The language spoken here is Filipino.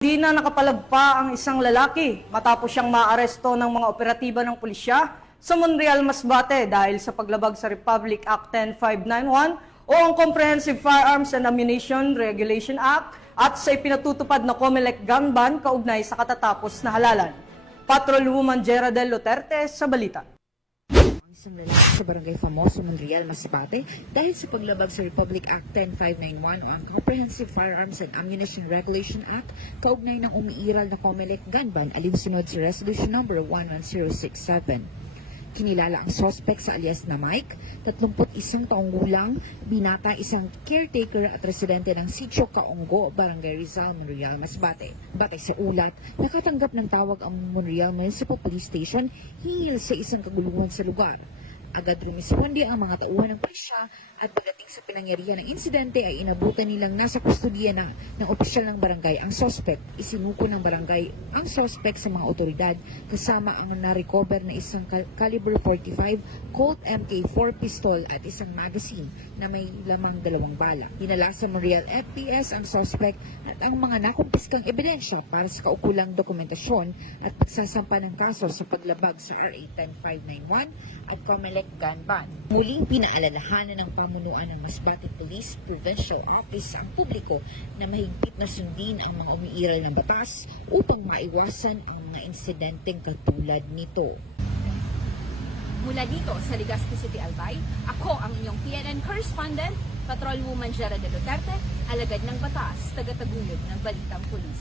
Di na nakapalagpa ang isang lalaki matapos siyang maaresto ng mga operatiba ng pulisya sa Monreal, Masbate dahil sa paglabag sa Republic Act 10591 o ang Comprehensive Firearms and Ammunition Regulation Act at sa ipinatutupad na COMELEC gun ban kaugnay sa katatapos na halalan. Patrolwoman Geraldel Luterte sa balita. Isang lalaki sa Barangay Famoso, Monreal, Masbate dahil sa paglabag sa Republic Act 10591 o ang Comprehensive Firearms and Ammunition Regulation Act kaugnay ng umiiral na COMELEC gun ban alinsunod sa Resolution Number 11067. Kinilala ang suspect sa alias na Mike, 31 taong gulang, binata, isang caretaker at residente ng Sitio Kaonggo, Barangay Rizal, Monreal, Masbate. Batay sa ulat, nakatanggap ng tawag ang Monreal Municipal Police Station hinggil sa isang kaguluhan sa lugar. Agad rumisponde ang mga tauhan ng pulisya at pagdating sa pinangyarihan ng insidente ay inabutan nilang nasa kustodiya ng opisyal ng barangay ang suspect. Isinuko ng barangay ang suspect sa mga otoridad kasama ang na-recover na isang caliber 45 Colt MK4 pistol at isang magazine na may lamang 2 bala. Dinala sa Monreal FPS ang suspect at ang mga nakumpiskang ebidensya para sa kaukulang dokumentasyon at pagsasampa ng kaso sa paglabag sa RA 10591 at COMELEC gun ban. Muling pinaalalahanan ng pamunuan ng Masbate Police Provincial Office ang publiko na mahigpit na sundin ang mga umiiral ng batas upang maiwasan ang mga insidenteng katulad nito. Mula dito sa Legazpi City, Albay, ako ang inyong PNN correspondent, Patrolwoman Geraldel Duterte, alagad ng batas, tagataguyod ng Balitang Pulis.